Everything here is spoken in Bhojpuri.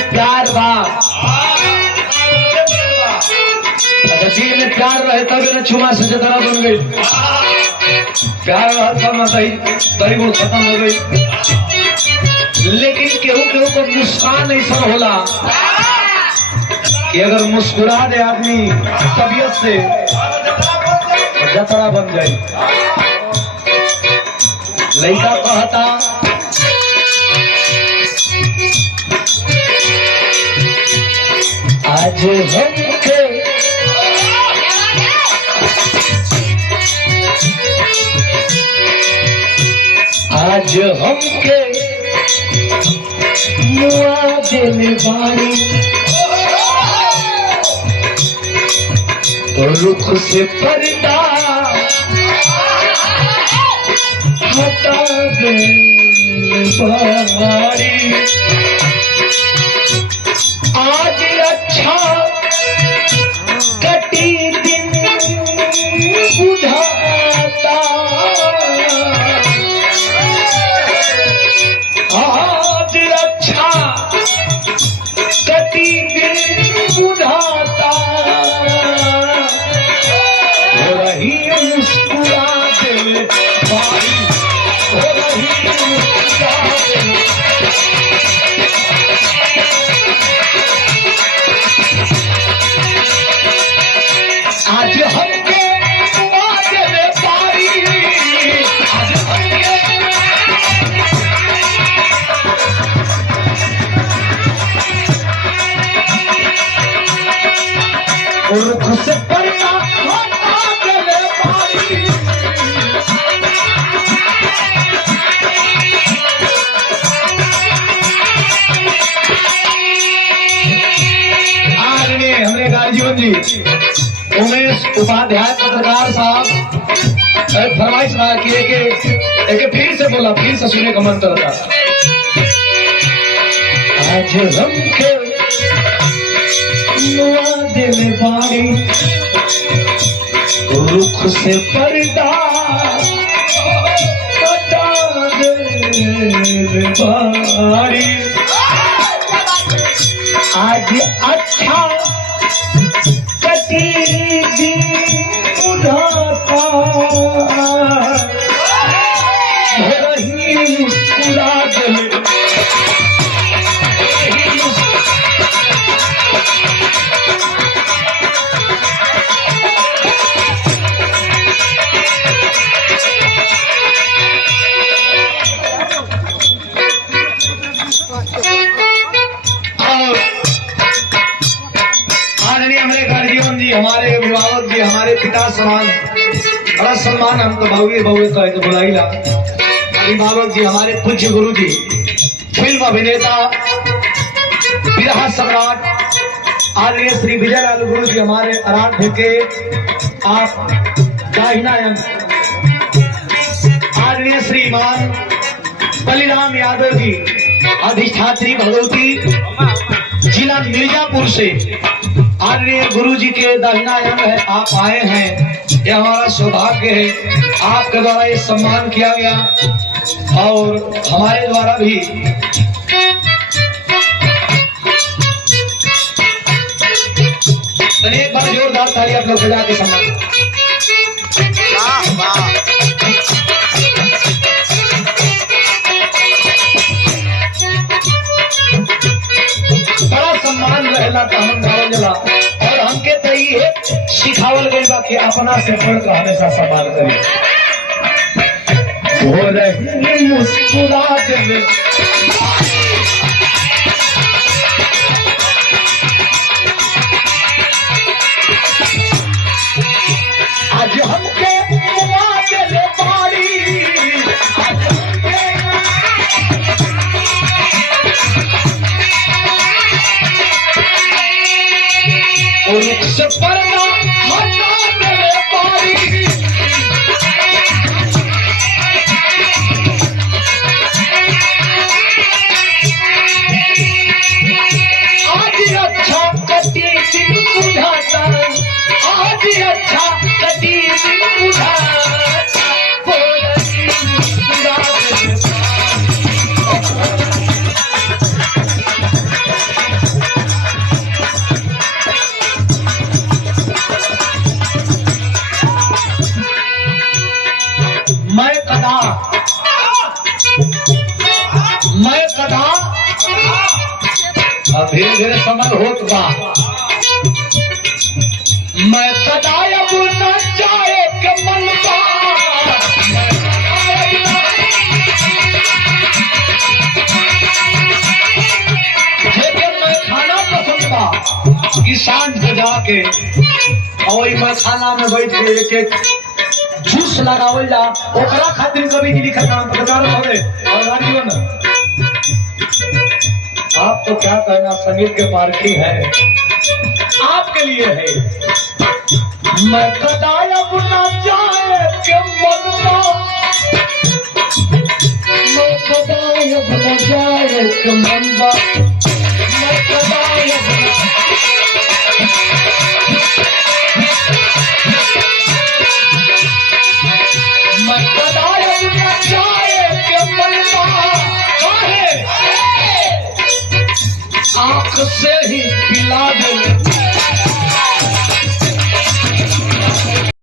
में प्यार बा। अच्छा दिल में प्यार रहे तब ना छुमा से जतरा बन गई। प्यार रहा तब ना दही गुड़ खत्म हो गई। लेकिन केहू केहू को मुस्कान ऐसा होला कि अगर मुस्कुरा दे आदमी तबीयत से जतरा बन जाए। लड़का कहता आज हमके आज हमके मुआदिल बारी तो रुख से पर्दा हटा दे बारी। आज अच्छा कटी दिन बुझाता आज अच्छा कटी दिन बुझाता हो रही मुस्कुरा दे बारी हो रही मुस्कुरा दे। आज हमके मुआदिल बारी आज हमके रुख से पर्दा हटा दे बारी। आज ने हमने गार्जियन जी उमेश उपाध्याय पत्रकार साहब फरमाइश किए कि फिर से बोला, फिर से सुने का मन करता। आज हमके मुआदिल बारी रुख से पर्दा हटा दे बारी। आज अच्छा कटी दिन उठाता रही मुस्कुरा दे। हमारे गार्जियन जी, हमारे अभिभावक जी, हमारे पिता समान बड़ा सम्मान हम तो बहुए बहुए कहे तो बुलाईला। अभिभावक जी, हमारे पूज्य गुरु जी, फिल्म अभिनेता, बिरहा सम्राट आदरणीय श्री विजय लाल गुरु जी, हमारे आराध्य के आप दाहिना आदरणीय श्रीमान बलिराम यादव जी, अधिष्ठात्री भगवती जिला मिर्जापुर से आदरणीय गुरु जी के दाहिना अंग है, आप आए हैं। यह हमारा सौभाग्य है, आपके द्वारा ये सम्मान किया गया और हमारे द्वारा भी तो एक बार जोरदार ताली आप लोग बजा के सम्मान। बड़ा सम्मान रहेला का हम गावल जला और हमके तो ये सिखावल गई बा कि अपना से बढ़ कर हमेशा सम्मान करी। हो रही मुस्कुरा दे आज हमके मुआदिल बारी आज रुख से पर्दा हटा दे बारी। अब धीरे धीरे समझ होत बा। मैं कदायब न जाए के मन बा, मैं खाना पसंद बा कि सांझ को जाके और मैं खाना में बैठ के एक एक जूस लगावल जा, ओकरा खातिर कभी की लिखा नाम पत्रकार होवे और जीवन। आप तो क्या कहना, संगीत के पारखी है, आपके लिए है। मैं कदायब न जाए के मन बा, मैं कदायब न जाए के मन बा, मैं कदायब न जाए के मन बा। काहे आँख से ही पिला दे